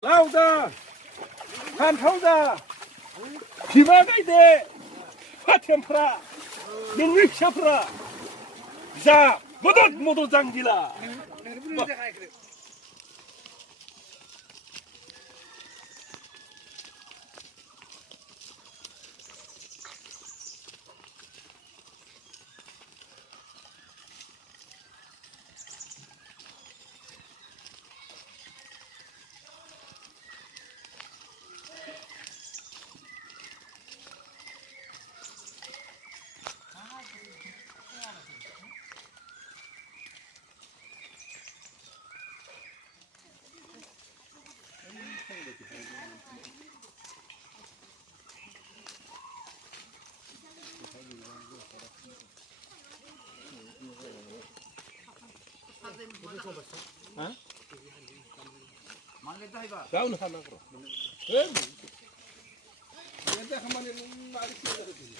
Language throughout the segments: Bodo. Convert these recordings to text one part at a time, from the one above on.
라우다 한타우다 비마가이데 파템프라 능력샤프라 자 모두 장기라 Daun sana bro. Nanti kemana lari sih?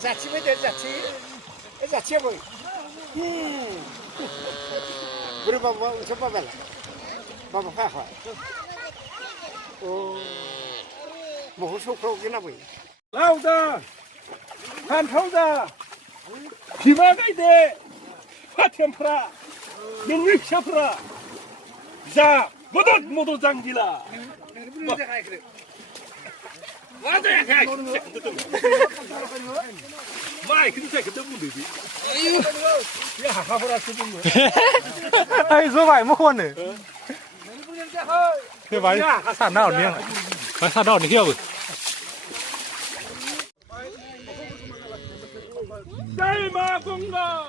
Zaci beda zaci apa? Berapa coba bela? Bapa kah? Oh, mau sokro kenapa? Lauda, hantaуда, 비마가이데 파템프라 능력샤프라 자 모두 장기라 맞아야 돼. 마이 근데 그때 문제지. 야 하하라 쓰는 거. ai số vải mất này cái vải sản nào miếng vải sản nào này kia rồi đây mà cũng là